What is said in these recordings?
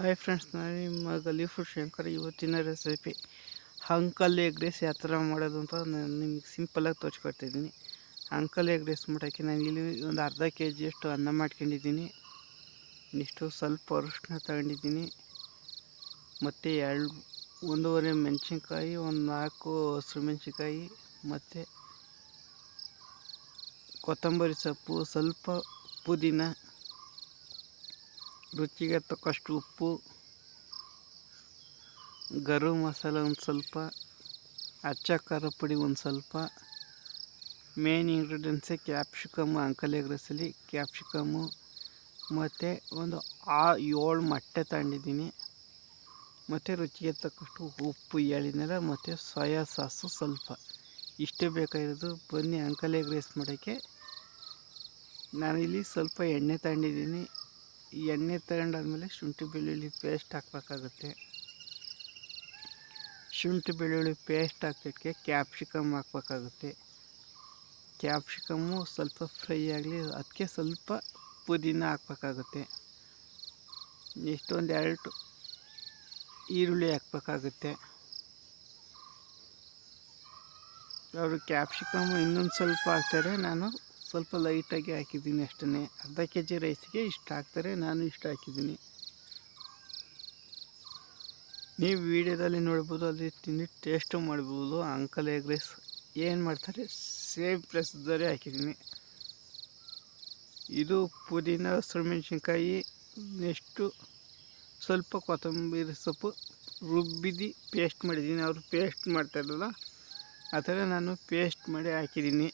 Hi friends, ನಾನು ನಿಮ್ಮ ಗಲೀಫುಡ್ ಶಂಕರ್. ಇವತ್ತಿನ ರೆಸಿಪಿ ಅಂಕಲ್ ಎಗ್ ರೈಸ್ ಯಾವ ಥರ ಮಾಡೋದು ಅಂತ ನಾನು ನಿಮಗೆ ಸಿಂಪಲಾಗಿ ತೋರಿಸ್ಕೊಡ್ತಿದ್ದೀನಿ. ಅಂಕಲ್ ಎಗ್ ರೈಸ್ ಮಾಡೋಕ್ಕೆ ನಾನು ಇಲ್ಲಿ ಒಂದು ಅರ್ಧ ಕೆಜಿಯಷ್ಟು ಅನ್ನ ಮಾಡ್ಕೊಂಡಿದ್ದೀನಿ. ಇಷ್ಟು ಸ್ವಲ್ಪ ಅರಿಶಿನ ತಗೊಂಡಿದ್ದೀನಿ, ಮತ್ತು ಒಂದೂವರೆ ಮೆಣಸಿನ್ಕಾಯಿ, ಒಂದು 4 ಹಸಿರು ಮೆಣಸಿನ್ಕಾಯಿ, ಮತ್ತು ಕೊತ್ತಂಬರಿ ಸೊಪ್ಪು, ಸ್ವಲ್ಪ ಪುದೀನ, ರುಚಿಗೆ ತಕ್ಕಷ್ಟು ಉಪ್ಪು, ಗರಂ ಮಸಾಲ ಒಂದು ಸ್ವಲ್ಪ, ಅಚ್ಚ ಖಾರ ಪುಡಿ ಒಂದು ಸ್ವಲ್ಪ. ಮೇನ್ ಇಂಗ್ರೀಡಿಯೆಂಟ್ಸೇ ಕ್ಯಾಪ್ಸಿಕಮ್ಮು. ಅಂಕಲ್ ಎಗ್ ರೈಸಲ್ಲಿ ಕ್ಯಾಪ್ಸಿಕಮ್ಮು, ಮತ್ತು ಒಂದು 7 ಮೊಟ್ಟೆ ತಗೊಂಡಿದ್ದೀನಿ, ಮತ್ತು ರುಚಿಗೆ ತಕ್ಕಷ್ಟು ಉಪ್ಪು ಹೇಳಿದ್ನಲ್ಲ, ಮತ್ತು ಸೋಯಾ ಸಾಸು ಸ್ವಲ್ಪ. ಇಷ್ಟೇ ಬೇಕಾಗಿರೋದು. ಬನ್ನಿ ಅಂಕಲ್ ಎಗ್ ರೈಸ್ ಮಾಡೋಕ್ಕೆ. ನಾನಿಲ್ಲಿ ಸ್ವಲ್ಪ ಎಣ್ಣೆ ತಗೊಂಡಿದ್ದೀನಿ. ಎಣ್ಣೆ ತಗೊಂಡಾದ್ಮೇಲೆ ಶುಂಠಿ ಬೆಳ್ಳುಳ್ಳಿ ಪೇಸ್ಟ್ ಹಾಕಬೇಕಾಗುತ್ತೆ. ಶುಂಠಿ ಬೆಳ್ಳುಳ್ಳಿ ಪೇಸ್ಟ್ ಹಾಕೋಕ್ಕೆ ಕ್ಯಾಪ್ಸಿಕಮ್ ಹಾಕಬೇಕಾಗುತ್ತೆ. ಕ್ಯಾಪ್ಸಿಕಮ್ಮು ಸ್ವಲ್ಪ ಫ್ರೈ ಆಗಲಿ, ಅದಕ್ಕೆ ಸ್ವಲ್ಪ ಪುದೀನ ಹಾಕಬೇಕಾಗುತ್ತೆ. ಇಷ್ಟೊಂದು 2 ಈರುಳ್ಳಿ ಹಾಕಬೇಕಾಗುತ್ತೆ. ಅವರು ಕ್ಯಾಪ್ಸಿಕಮ್ಮು ಇನ್ನೊಂದು ಸ್ವಲ್ಪ ಹಾಕ್ತಾರೆ, ನಾನು ಸ್ವಲ್ಪ ಲೈಟಾಗಿ ಹಾಕಿದ್ದೀನಿ ಅಷ್ಟೇ. ಅರ್ಧ ಕೆ ಜಿ ರೈಸ್ಗೆ ಇಷ್ಟು ಹಾಕ್ತಾರೆ, ನಾನು ಇಷ್ಟು ಹಾಕಿದ್ದೀನಿ. ನೀವು ವಿಡಿಯೋದಲ್ಲಿ ನೋಡ್ಬೋದು, ಅಲ್ಲಿ ತಿಂದು ಟೇಸ್ಟು ಮಾಡ್ಬೋದು. ಅಂಕಲ್ ಎಗ್ ರೈಸ್ ಏನು ಮಾಡ್ತಾರೆ ಸೇಮ್ ಪ್ರೊಸೀಜರೇ ಹಾಕಿದ್ದೀನಿ. ಇದು ಪುದೀನ, ಹಸಿರು ಮೆಣಸಿನ್ಕಾಯಿ, ನೆಕ್ಸ್ಟು ಸ್ವಲ್ಪ ಕೊತ್ತಂಬರಿ ಸೊಪ್ಪು ರುಬ್ಬಿದ್ದು ಪೇಸ್ಟ್ ಮಾಡಿದ್ದೀನಿ. ಅವರು ಪೇಸ್ಟ್ ಮಾಡ್ತಾರಲ್ಲ ಆ ಥರ ನಾನು ಪೇಸ್ಟ್ ಮಾಡಿ ಹಾಕಿದ್ದೀನಿ.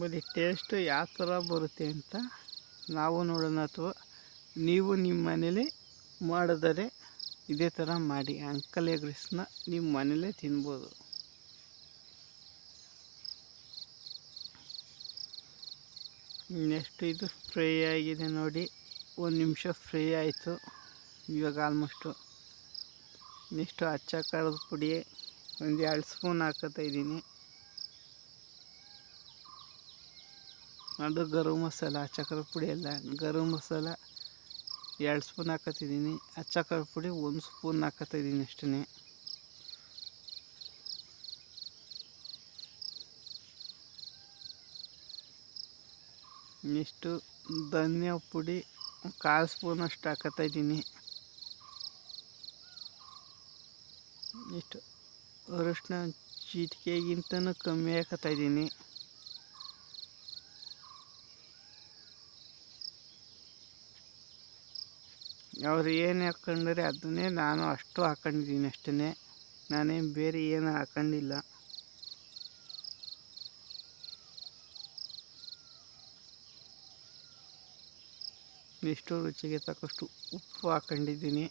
ಬರೀ ಟೇಸ್ಟು ಯಾವ ಥರ ಬರುತ್ತೆ ಅಂತ ನಾವು ನೋಡೋಣ, ಅಥವಾ ನೀವು ನಿಮ್ಮ ಮನೇಲಿ ಮಾಡಿದರೆ ಇದೇ ಥರ ಮಾಡಿ ಅಂಕಲ್ ಎಗ್ ರೈಸ್ನ ನಿಮ್ಮ ಮನೇಲೇ ತಿನ್ಬೋದು. ನೆಕ್ಸ್ಟ್ ಇದು ಫ್ರೈ ಆಗಿದೆ ನೋಡಿ, 1 ನಿಮಿಷ ಫ್ರೈ ಆಯಿತು ಇವಾಗ ಆಲ್ಮೋಸ್ಟು. ನೆಕ್ಸ್ಟು ಅಚ್ಚ ಖಾರದ ಪುಡಿ ಒಂದು 2 ಸ್ಪೂನ್ ಹಾಕೋತಾಯಿದ್ದೀನಿ. ಅದು ಗರಂ ಮಸಾಲ, ಅಚ್ಚ ಖಾರದ ಪುಡಿ ಎಲ್ಲ. ಗರಂ ಮಸಾಲ 2 ಸ್ಪೂನ್ ಹಾಕೋತಿದ್ದೀನಿ. ಅಚ್ಚ ಖಾರದ ಪುಡಿ 1 ಸ್ಪೂನ್ ಹಾಕೋತಾಯಿದ್ದೀನಿ ಅಷ್ಟೇ. ನೆಕ್ಸ್ಟು ಧನಿಯಾ ಪುಡಿ 1/4 ಸ್ಪೂನ್ ಅಷ್ಟು ಹಾಕೋತಾಯಿದ್ದೀನಿ. ಇಷ್ಟು ಅರಿಶಿನ ಚಿಟಿಕೆಗಿಂತನೂ ಕಮ್ಮಿ ಹಾಕೋತಾಯಿದ್ದೀನಿ. ಅವ್ರು ಏನು ಹಾಕ್ಕೊಂಡ್ರೆ ಅದನ್ನೇ ನಾನು ಅಷ್ಟು ಹಾಕ್ಕೊಂಡಿದ್ದೀನಿ ಅಷ್ಟೇ. ನಾನೇನು ಬೇರೆ ಏನು ಹಾಕ್ಕೊಂಡಿಲ್ಲ. ಇಷ್ಟು ರುಚಿಗೆ ತಕ್ಕಷ್ಟು ಉಪ್ಪು ಹಾಕ್ಕೊಂಡಿದ್ದೀನಿ.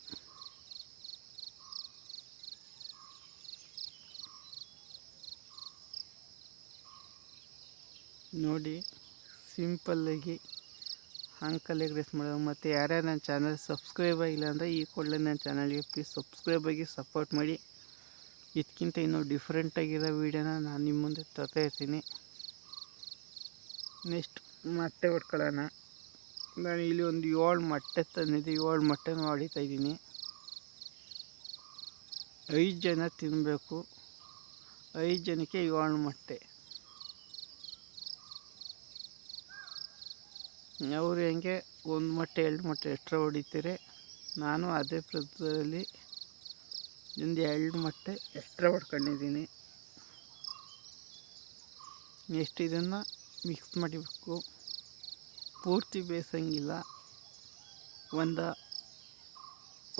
ನೋಡಿ, ಸಿಂಪಲ್ಲಾಗಿ ಅಂಕಲ್ ಎಗ್ ರೈಸ್ ಮಾಡೋದು. ಮತ್ತು ಯಾರ್ಯಾರು ನನ್ನ ಚಾನಲ್ ಸಬ್ಸ್ಕ್ರೈಬ್ ಆಗಿಲ್ಲ ಅಂದರೆ ಈ ಕೂಡಲೇ ನನ್ನ ಚಾನಲ್ಗೆ ಪ್ಲೀಸ್ ಸಬ್ಸ್ಕ್ರೈಬ್ ಆಗಿ ಸಪೋರ್ಟ್ ಮಾಡಿ. ಇದಕ್ಕಿಂತ ಇನ್ನೂ ಡಿಫ್ರೆಂಟಾಗಿರೋ ವೀಡಿಯೋನ ನಾನು ನಿಮ್ಮ ಮುಂದೆ ತರ್ತಾ ಇರ್ತೀನಿ. ನೆಕ್ಸ್ಟ್ ಮೊಟ್ಟೆ ಹೊಡ್ಕೊಳ್ಳೋಣ. ನಾನು ಇಲ್ಲಿ ಒಂದು 7 ಮೊಟ್ಟೆ ತಂದಿದ್ದೆ, 7 ಮೊಟ್ಟೆನೂ ಹೊಡಿತಾಯಿದ್ದೀನಿ. 5 ಜನ ತಿನ್ನಬೇಕು, 5 ಜನಕ್ಕೆ 7 ಮೊಟ್ಟೆ. ಅವರು ಹೆಂಗೆ 1 ಮೊಟ್ಟೆ 2 ಮೊಟ್ಟೆ ಎಕ್ಸ್ಟ್ರಾ ಹೊಡಿತಾರೆ, ನಾನು ಅದೇ ಪ್ರದೇಶದಲ್ಲಿ ಒಂದು 2 ಮೊಟ್ಟೆ ಎಕ್ಸ್ಟ್ರಾ ಹೊಡ್ಕೊಂಡಿದ್ದೀನಿ. ನೆಕ್ಸ್ಟ್ ಇದನ್ನು ಮಿಕ್ಸ್ ಮಾಡಬೇಕು. ಪೂರ್ತಿ ಬೇಯಿಸೋಂಗಿಲ್ಲ, ಒಂದು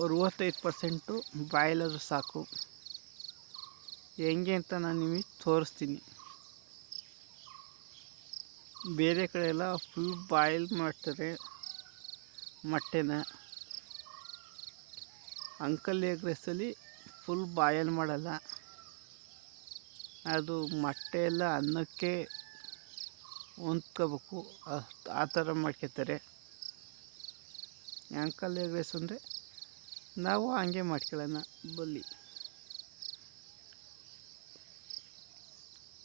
65% ಬಾಯ್ಲಾದರೂ ಸಾಕು. ಹೆಂಗೆ ಅಂತ ನಾನು ನಿಮಗೆ ತೋರಿಸ್ತೀನಿ. ಬೇರೆ ಕಡೆ ಎಲ್ಲ ಫುಲ್ ಬಾಯ್ಲ್ ಮಾಡ್ತಾರೆ ಮೊಟ್ಟೆನ. ಅಂಕಲ್ ಎಗ್ ರೈಸಲ್ಲಿ ಫುಲ್ ಬಾಯಲ್ ಮಾಡಲ್ಲ, ಅದು ಮೊಟ್ಟೆ ಎಲ್ಲ ಅನ್ನಕ್ಕೆ ಹೊಂದ್ಕೋಬೇಕು, ಆ ಥರ ಮಾಡ್ಕೊತಾರೆ. ಅಂಕಲ್ ಎಗ್ ರೈಸ್ ಅಂದರೆ ನಾವು ಹಂಗೆ ಮಾಡ್ಕೊಳ್ಳೋಣ ಬಲ್ಲಿ.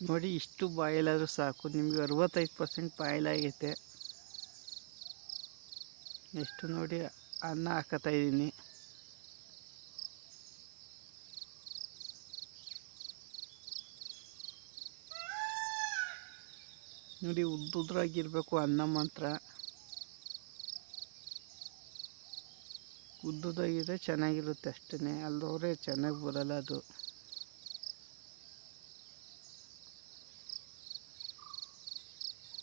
ನೋಡಿ, ಇಷ್ಟು ಬಾಯಲಾದರೂ ಸಾಕು. ನಿಮಗೆ 65% ಬಾಯ್ಲ್ ಆಗೈತೆ. ನೆಕ್ಸ್ಟ್ ನೋಡಿ ಅನ್ನ ಹಾಕತಾಯಿದ್ದೀನಿ. ನೋಡಿ ಉದ್ದುದ್ರಾಗಿರ್ಬೇಕು ಅನ್ನ ಮಾತ್ರ. ಉದ್ದುದಾಗಿದ್ರೆ ಚೆನ್ನಾಗಿರುತ್ತೆ ಅಷ್ಟೇ, ಅಲ್ಲದವ್ರೆ ಚೆನ್ನಾಗಿ ಬರಲ್ಲ ಅದು.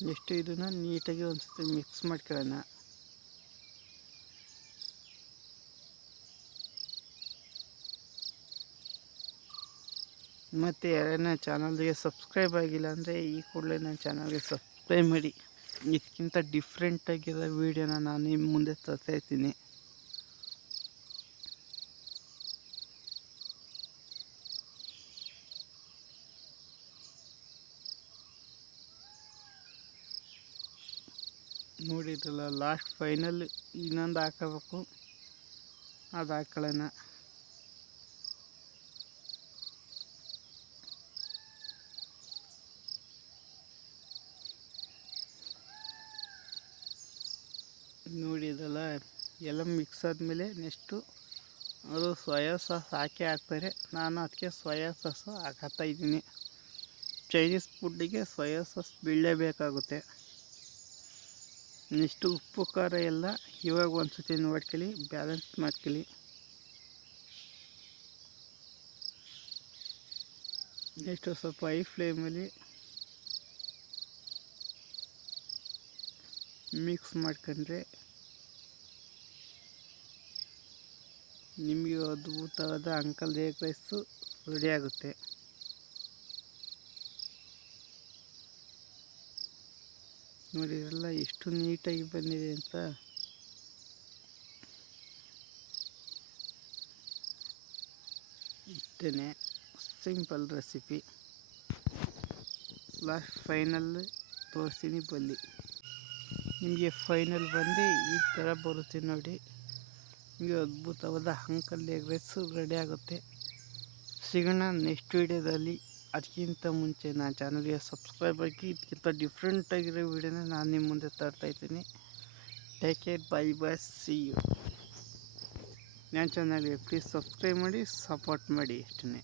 ನೆಕ್ಸ್ಟ್ ಇದನ್ನು ನೀಟಾಗಿ ಒಂದ್ಸತಿ ಮಿಕ್ಸ್ ಮಾಡ್ಕೊಳ್ಳೋಣ. ಮತ್ತು ಯಾರನ್ನ ಚಾನಲ್ಗೆ ಸಬ್ಸ್ಕ್ರೈಬ್ ಆಗಿಲ್ಲ ಅಂದರೆ ಈ ಕೂಡಲೇ ನನ್ನ ಚಾನಲ್ಗೆ ಸಬ್ಸ್ಕ್ರೈಬ್ ಮಾಡಿ. ಇದಕ್ಕಿಂತ ಡಿಫ್ರೆಂಟಾಗಿರೋ ವೀಡಿಯೋನ ನಾನು ನಿಮ್ಮ ಮುಂದೆ ತರ್ತಾ ಇರ್ತೀನಿ. ನೋಡಿದ್ರಲ್ಲ, ಲಾಸ್ಟ್ ಫೈನಲ್ ಇನ್ನೊಂದು ಹಾಕೋಬೇಕು, ಅದು ಹಾಕೊಳ್ಳೋಣ. ನೋಡಿದ್ರಲ್ಲ, ಎಲ್ಲ ಮಿಕ್ಸ್ ಆದಮೇಲೆ ನೆಕ್ಸ್ಟು ಅದು ಸೋಯಾ ಸಾಸ್ ಹಾಕ್ತಾರೆ. ನಾನು ಅದಕ್ಕೆ ಸೋಯಾ ಸಾಸು ಹಾಕತ್ತಾಯಿದ್ದೀನಿ. ಚೈನೀಸ್ ಫುಡ್ಡಿಗೆ ಸೋಯಾ ಸಾಸ್ ಬೀಳಲೇಬೇಕಾಗುತ್ತೆ. ನೆಕ್ಸ್ಟು ಉಪ್ಪು ಖಾರ ಎಲ್ಲ ಇವಾಗ ಒಂದು ಸತಿ ನೋಡ್ಕೊಳ್ಳಿ, ಬ್ಯಾಲೆನ್ಸ್ ಮಾಡ್ಕೊಳ್ಳಿ. ನೆಕ್ಸ್ಟು ಸ್ವಲ್ಪ ಹೈ ಫ್ಲೇಮಲ್ಲಿ ಮಿಕ್ಸ್ ಮಾಡ್ಕೊಂಡ್ರೆ ನಿಮಗೆ ಅದ್ಭುತವಾದ ಅಂಕಲ್ ಎಗ್ ರೈಸು ರೆಡಿ ಆಗುತ್ತೆ. ನೋಡಿ ಇದೆಲ್ಲ ಎಷ್ಟು ನೀಟಾಗಿ ಬಂದಿದೆ ಅಂತ. ಇಷ್ಟೇ ಸಿಂಪಲ್ ರೆಸಿಪಿ. ಲಾಸ್ಟ್ ಫೈನಲ್ ತೋರಿಸ್ತೀನಿ ಬಲ್ಲಿ. ನಿಮಗೆ ಫೈನಲ್ ಬಂದು ಈ ಥರ ಬರುತ್ತೆ ನೋಡಿ. ನಿಮಗೆ ಅದ್ಭುತವಾದ ಅಂಕಲ್ ಎಗ್ ರೈಸು ರೆಡಿ ಆಗುತ್ತೆ. ಸಿಗೋಣ ನೆಕ್ಸ್ಟ್ ವೀಡಿಯೋದಲ್ಲಿ. ಅದಕ್ಕಿಂತ ಮುಂಚೆ ನಾನು ಚಾನಲ್ಗೆ ಸಬ್ಸ್ಕ್ರೈಬ್ ಆಗಿ ಇದಕ್ಕಿಂತ ಡಿಫ್ರೆಂಟಾಗಿರೋ ವೀಡಿಯೋನ ನಾನು ನಿಮ್ಮ ಮುಂದೆ ತರ್ತಾಯಿದ್ದೀನಿ. Take care, bye bye, see you. ನನ್ನ ಚಾನಲ್ಗೆ ಪ್ಲೀಸ್ ಸಬ್ಸ್ಕ್ರೈಬ್ ಮಾಡಿ, ಸಪೋರ್ಟ್ ಮಾಡಿ ಅಷ್ಟೇ.